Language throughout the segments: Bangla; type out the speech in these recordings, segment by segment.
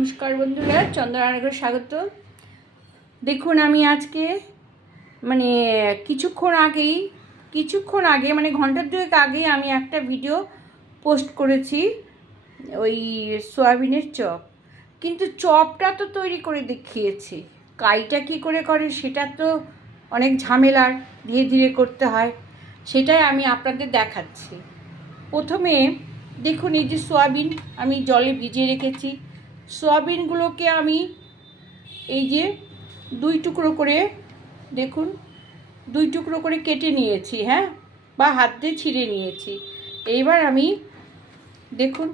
নমস্কার বন্ধুরা চন্দ্রনারায়ণকে স্বাগত। দেখুন, আমি আজকে মানে কিছুক্ষণ আগেই, কিছুক্ষণ আগে মানে ঘণ্টার দুয়েক আগেই আমি একটা ভিডিও পোস্ট করেছি, ওই সয়াবিনের চপ। কিন্তু চপটা তো তৈরি করে দেখিয়েছি। কাইটা কি করে করে, সেটা তো অনেক ঝামেলার, ধীরে ধীরে করতে হয়। সেটাই আমি আপনাদের দেখাচ্ছি। প্রথমে, দেখুন, এই যে সয়াবিন আমি জলে ভিজিয়ে রেখেছি। সয়াবিনগুলোকে আমি এই যে দুই টুকরো করে, দেখুন, দুই টুকরো করে কেটে নিয়েছি হ্যাঁ? বা হাত দিয়ে ছিঁড়ে নিয়েছি। এইবার আমি, দেখুন,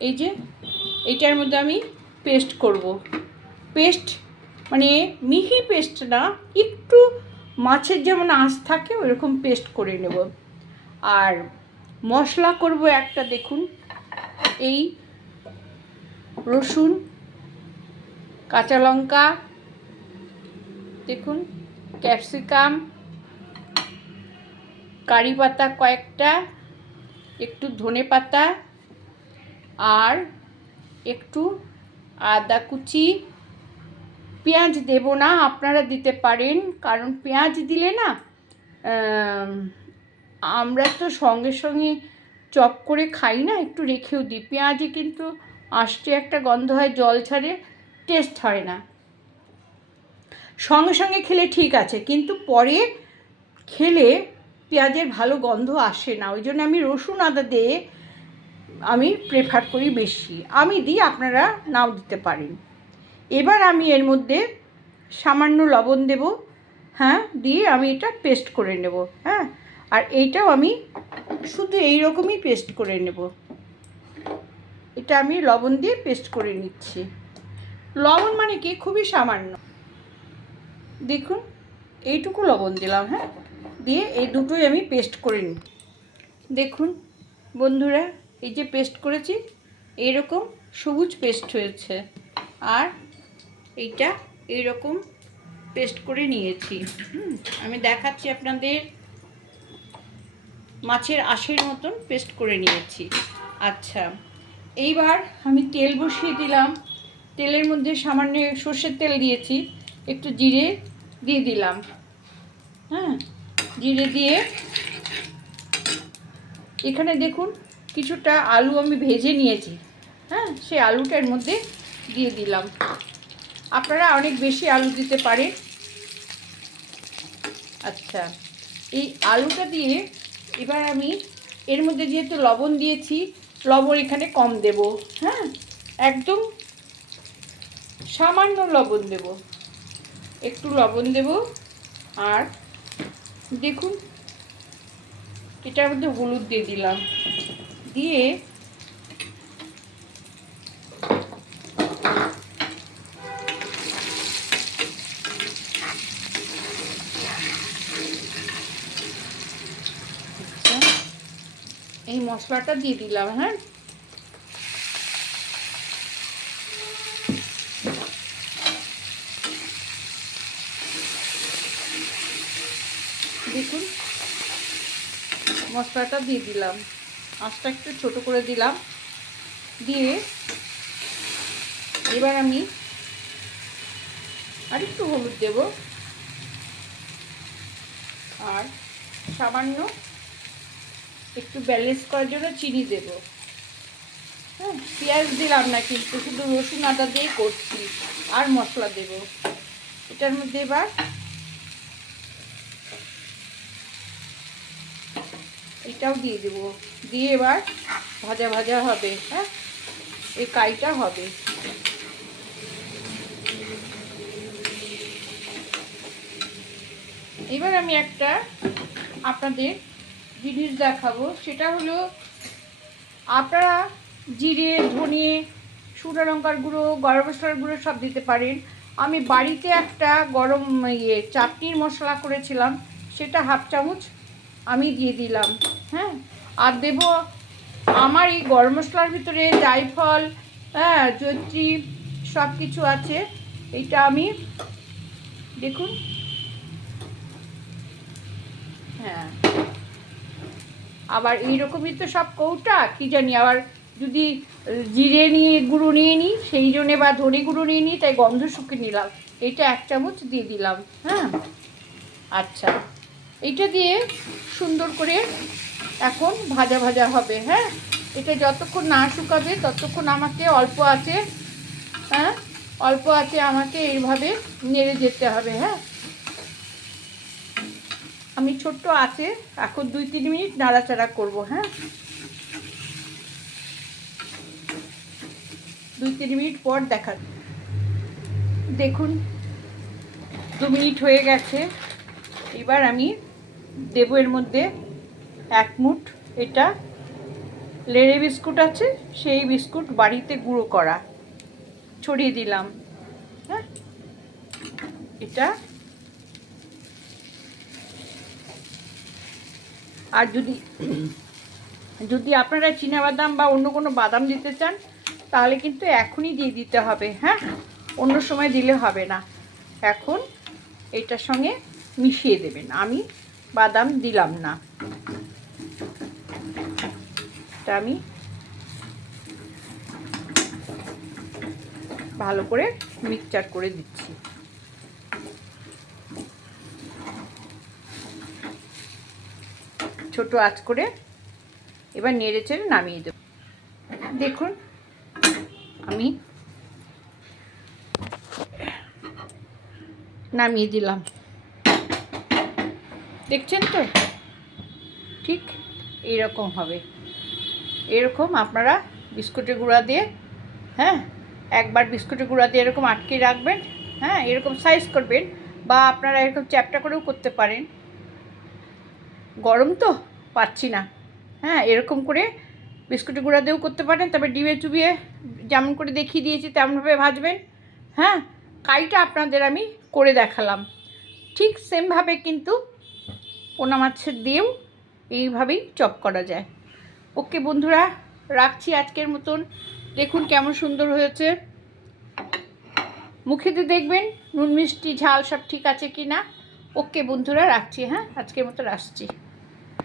এই যে এইটার মধ্যে আমি পেস্ট করব। পেস্ট মানে মিহি পেস্ট না, একটু মাছের যেমন আঁশ থাকে, ওরকম পেস্ট করে নেব। আর মশলা করব একটা, দেখুন, এই রসুন, কাঁচা লঙ্কা, দেখুন, ক্যাপসিকাম, কারি পাতা কয়েকটা, একটু ধনে পাতা আর একটু আদা কুচি। পেঁয়াজ দেব না, আপনারা দিতে পারেন, কারণ পেঁয়াজ দিলে না আমরা তো সঙ্গে সঙ্গে চপ করে খাই না, একটু রেখেও দিই। পেঁয়াজে কিন্তু আসতে একটা গন্ধ হয়, জল ছাড়ে টেস্ট হয় না। সঙ্গে সঙ্গে খেলে ঠিক আছে, কিন্তু পরে খেলে পেঁয়াজের ভালো গন্ধ আসে না। ওই জন্য আমি রসুন আদা দিয়ে আমি প্রেফার করি বেশি। আমি দিই, আপনারা নাও দিতে পারেন। এবার আমি এর মধ্যে সামান্য লবণ দেব। হ্যাঁ দিয়ে আমি এটা পেস্ট করে নেব। হ্যাঁ আর এইটাও আমি শুধু এই রকমই পেস্ট করে নেব। এটা আমি লবণ দিয়ে পেস্ট করে নিচ্ছি। লবণ মানে কি? খুবই সামান্য। দেখুন, এইটুকু লবণ দিলাম হ্যাঁ? দিয়ে এই দুটোই আমি পেস্ট করে নিই। দেখুন, বন্ধুরা, এই যে পেস্ট করেছি, এইরকম সবুজ পেস্ট হয়েছে। আর এইটা এইরকম পেস্ট করে নিয়েছি। আমি দেখাচ্ছি আপনাদের। মাছের আশের মতন পেস্ট করে নিয়েছি। আচ্ছা। এইবার আমি তেল বসিয়ে দিলাম। তেলের মধ্যে সামান্য সর্ষের তেল দিয়েছি। একটু জিরে দিয়ে দিলাম। হ্যাঁ জিরে দিয়ে এখানে দেখুন কিছুটা আলু আমি ভেজে নিয়েছি। হ্যাঁ সেই আলুটার মধ্যে দিয়ে দিলাম। আপনারা অনেক বেশি আলু দিতে পারেন। আচ্ছা এই আলুটা দিয়ে এবার আমি এর মধ্যে যেহেতু লবণ দিয়েছি লবণ এখানে কম দেব হ্যাঁ? একদম সামান্য লবণ দেব। একটু লবণ দেব, আর দেখুন, এটার মধ্যে হলুদ দিয়ে দিলাম। দিয়ে মশলাটা দিয়ে দিলাম হ্যাঁ। দেখুন, মশলাটা দিয়ে দিলাম। আঁচটা একটু ছোট করে দিলাম। দিয়ে এবার আমি আর একটু হলুদ দেব। আর সামান্য একটু ব্যালেন্স করার জন্য চিনি দেব। হ্যাঁ পেঁয়াজ দিলাম না কিন্তু, শুধু রসুন আদা দিয়ে করছি আর মশলা দেব। এটার মধ্যে এবার এটাও দিয়ে দেবো। দিয়ে এবার ভাজা ভাজা হবে হ্যাঁ এই কাইটা হবে। এবার আমি একটা আপনাদের জিনিস দেখাবো। সেটা হলো, আপনারা জিরে, ধনে, শুকনো লঙ্কার গুঁড়ো, গরম মশলার গুঁড়ো সব দিতে পারেন। আমি বাড়িতে একটা গরম ইয়ে চাটনির মশলা করেছিলাম, সেটা হাফ চামচ আমি দিয়ে দিলাম হ্যাঁ? আর দেব আমার এই গরম মশলার ভিতরে জায়ফল হ্যাঁ জৈত্রী সব কিছু আছে। এইটা আমি, দেখুন আবার এইরকমই তো সব কৌটা, কি জানি, আবার যদি জিরে নিয়ে গুঁড়ো নিয়ে নিই, সেই জন্যে বা ধনে গুঁড়ো নিয়ে নিই, তাই গন্ধ শুকে নিলাম। এটা এক চামচ দিয়ে দিলাম হ্যাঁ? আচ্ছা এইটা দিয়ে সুন্দর করে এখন ভাজা ভাজা হবে হ্যাঁ? এটা যতক্ষণ না শুকাবে, ততক্ষণ আমাকে অল্প আছে হ্যাঁ? অল্প আছে আমাকে এইভাবে নেড়ে যেতে হবে হ্যাঁ? আমি ছোট্ট আছে, এখন দুই তিন মিনিট নাড়াচাড়া করব হ্যাঁ? দুই তিন মিনিট পর দেখা দেখুন, দু মিনিট হয়ে গেছে, এবার আমি দেবো এর মধ্যে এক মুঠ এটা। লেড়ে বিস্কুট আছে, সেই বিস্কুট বাড়িতে গুঁড়ো করা, ছড়িয়ে দিলাম হ্যাঁ? এটা আর যদি যদি আপনারা বাদাম বা অন্য কোনো বাদাম দিতে চান, তাহলে কিন্তু এখনই দিয়ে দিতে হবে হ্যাঁ? অন্য সময় দিলে হবে না। এখন এটার সঙ্গে মিশিয়ে দেবেন। আমি বাদাম দিলাম না। এটা আমি ভালো করে মিক্সচার করে দিচ্ছি। ছোট আঁচ করে এবার নেড়ে চেড়ে নামিয়ে দেব। দেখুন, আমি নামিয়ে দিলাম। দেখছেন তো? ঠিক এইরকম হবে। এরকম আপনারা বিস্কুটের গুঁড়া দিয়ে হ্যাঁ একবার বিস্কুটের গুঁড়া দিয়ে এরকম আটকে রাখবেন হ্যাঁ এরকম সাইজ করবেন বা আপনারা এরকম চ্যাপটা করেও করতে পারেন। গরম তো, পাচ্ছি না। হ্যাঁ এরকম করে বিস্কুট গুঁড়া দিয়েও করতে পারেন, তবে ডিমে চুবিয়ে যেমন করে দেখিয়ে দিয়েছি, তেমনভাবে ভাজবেন। হ্যাঁ কাইটা আপনাদের আমি করে দেখালাম। ঠিক সেমভাবে কিন্তু পোনা মাছের দিয়েও এইভাবেই চপ করা যায়। ওকে বন্ধুরা, রাখছি আজকের মতন। দেখুন কেমন সুন্দর হয়েছে। মুখেতে দেখবেন নুন মিষ্টি ঝাল সব ঠিক আছে কি না ওকে বন্ধুরা, রাখছি হ্যাঁ আজকের মতো রাখছি